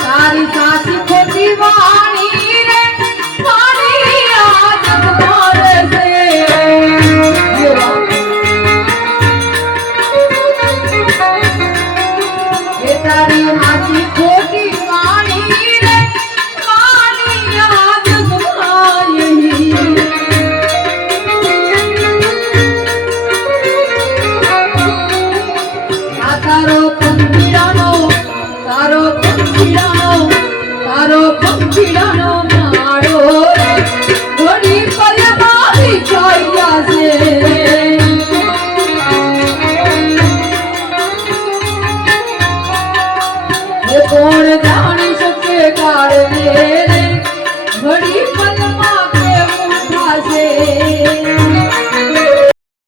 તારી સાચી ખોટી વાણી રે વાણી આજ મારે છે એ તારી સાચી ખોટી વાણી રે વાણી આજ મારે તારો પંખીડાનો